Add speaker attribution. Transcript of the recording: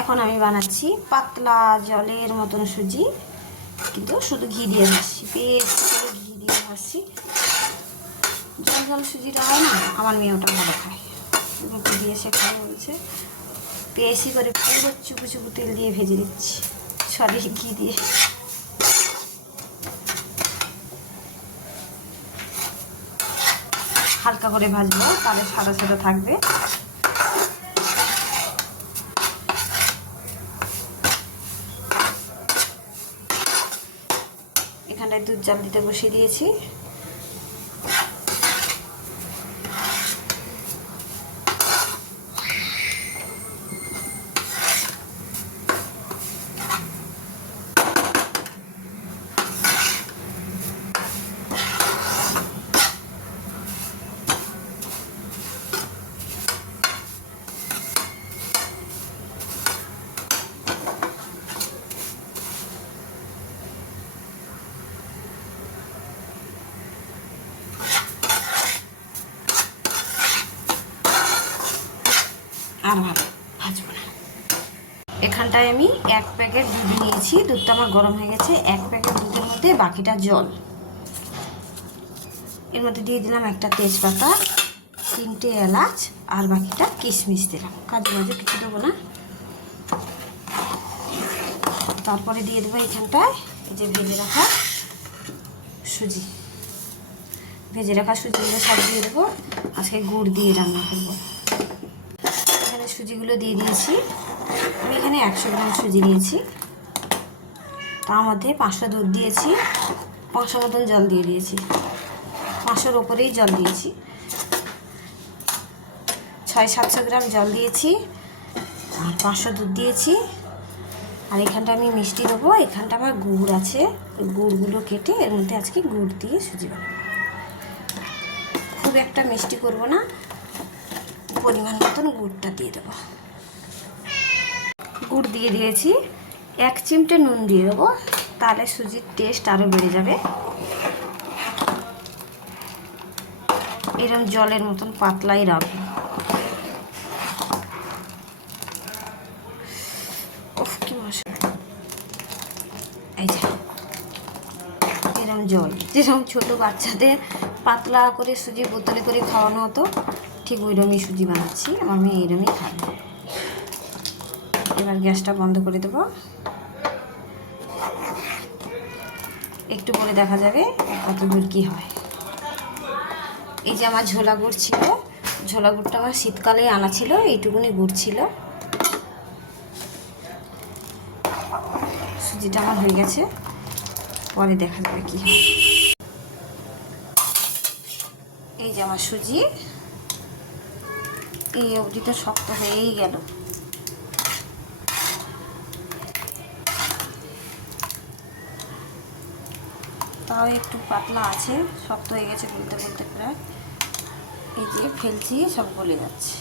Speaker 1: এখন আমি বানাচ্ছি পাতলা জলের মতন সুজি। কিন্তু শুধু ঘি দিয়ে ভাসছি বেশ করে ঘি দিয়ে ভাসছি জল জল সুজিটা হয় না, আমার মেয়ে ওটা ভালো খায়। রুটি দিয়ে সে খায় বলছে। বেশি করে পুরো চুপু চুপু তেল দিয়ে ভেজে দিচ্ছি সরি, ঘি দিয়ে। হালকা করে ভাজবো, তাহলে সাদা সাদা থাকবে। এখানটায় দুধ জাল দিতে বসিয়ে দিয়েছি। আর ভাজবো না। এখানটায় আমি এক প্যাকেট দুধ নিয়েছি, দুধটা আমার গরম হয়ে গেছে, এক প্যাকেট দুধের মধ্যে বাকিটা জল। এর মধ্যে দিয়ে দিলাম একটা তেজপাতা, তিনটে এলাচ, আর বাকিটা কিশমিশ দিলাম। কাজু মাঝে কিছু দেবো না। তারপরে দিয়ে দেবো এখানটায় যে ভেজে রাখা সুজি। ভেজে রাখা সুজিগুলো সব দিয়ে দেবো। আজকে গুড় দিয়ে রান্না করব। সুজিগুলো দিয়ে দিয়েছি। আমি এখানে একশো গ্রাম সুজি নিয়েছি। তার মধ্যে পাঁচশো দুধ দিয়েছি। পাঁচশো মতন জল দিয়ে দিয়েছি। পাঁচশোর ওপরেই জল দিয়েছি। ছয় সাতশো গ্রাম জল দিয়েছি। আর পাঁচশো দুধ দিয়েছি। আর এখানটা আমি মিষ্টি দেবো। এখানটা আমার গুড় আছে। গুড়গুলো কেটে এর মধ্যে আজকে গুড় দিয়ে সুজি খুব একটা মিষ্টি করব না। পরিমাণ মতন গুড়টা দিয়ে দেবো। গুড় দিয়ে দিয়েছি। এক চিমটে নুন দিয়ে দেবো। তাহলে সুজির টেস্ট আরও বেড়ে যাবে। এরকম জলের মতন পাতলাই রাখব। এই জল। যেরকম ছোটো বাচ্চাদের পাতলা করে সুজি বোতলে করে খাওয়ানো হতো ঠিক ওইরকমই সুজি বানাচ্ছি, আমার মেয়ে এরকমই খাবে এবার গ্যাসটা বন্ধ করে দেবো। একটু পরে দেখা যাবে কত দূর কী হয়। এই যে আমার ঝোলা গুড় ছিল, ঝোলা গুড়টা আমার শীতকালে আনা ছিল, এইটুকুনি গুড় ছিল। সুজিটা আমার হয়ে গেছে, পরে দেখা যাবে কী হয়। এই যে আমার সুজি। এই অবধি তো শক্ত হয়েই গেল। তাও একটু পাতলা আছে, শক্ত হয়ে গেছে বলতে বলতে প্রায়। এই যে ফেলছি, সব গলে যাচ্ছে।